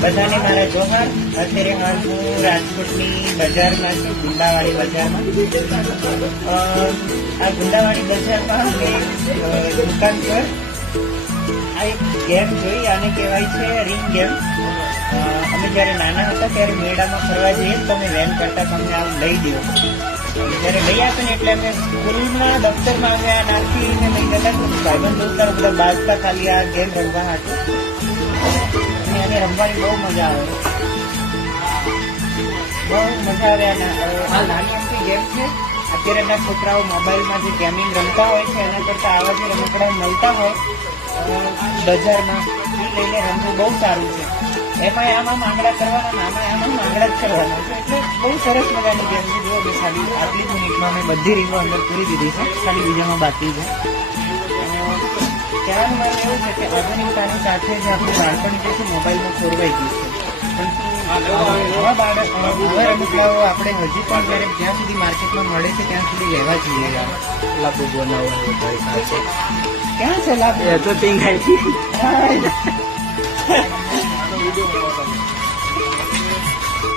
બધાને મારા જોહાર. અત્યારે હાલ હું રાજકોટની બજારમાં છું ગુંદાવાડી બજારમાં. આ ગુંદાવાડી બજારમાં મેં દુકાન પર આ એક ગેમ જોઈ, આને કહેવાય છે રિંગ ગેમ. અમે જ્યારે નાના હતા ત્યારે મેળામાં ફરવા જઈએ તો અમે વેન કરતા તમને આમ લઈ દો જ્યારે લઈ આપે ને એટલે અમે સ્કૂલના દફતરમાં અમે આ નાખીને લઈ તો ભાઈબંધ દોસ્તાર બધા બાજતા ખાલી આ ગેમ રમવા હતું અને રમવાની બહુ મજા આવે. બહુ મજા આવે અને આ નાની અમથી ગેમ છે. અત્યારના છોકરાઓ મોબાઈલમાં જે ગેમિંગ રમતા હોય છે એના કરતાં આવા જે રમકડા મળતા હોય બજારમાં એ લઈને રમવું બહુ સારું છે. એમાં આમાં આંગળા કરવાના આમાં આમાં આંગળા જ કરવાના છે. એટલે બહુ સરસ મજાની ગેમ છે. જુઓ ખાલી આટલી જ મિનિટમાં મેં બધી રીંગો અંદર પૂરી દીધી છે. ખાલી બીજામાં બાકી છે. અ, કે આધુનિકતાની સાથે જે આપણું બાળપણ જે છે મોબાઈલમાં ખોરવાઈ ગયું છે. રમકડાઓ આપણે હજી પણ ક્યારેક જ્યાં સુધી માર્કેટમાં મળે છે ત્યાં સુધી લેવા જોઈએ. લાભો લાબુ બનાવવાનું ક્યાં છે લાભ તો હા.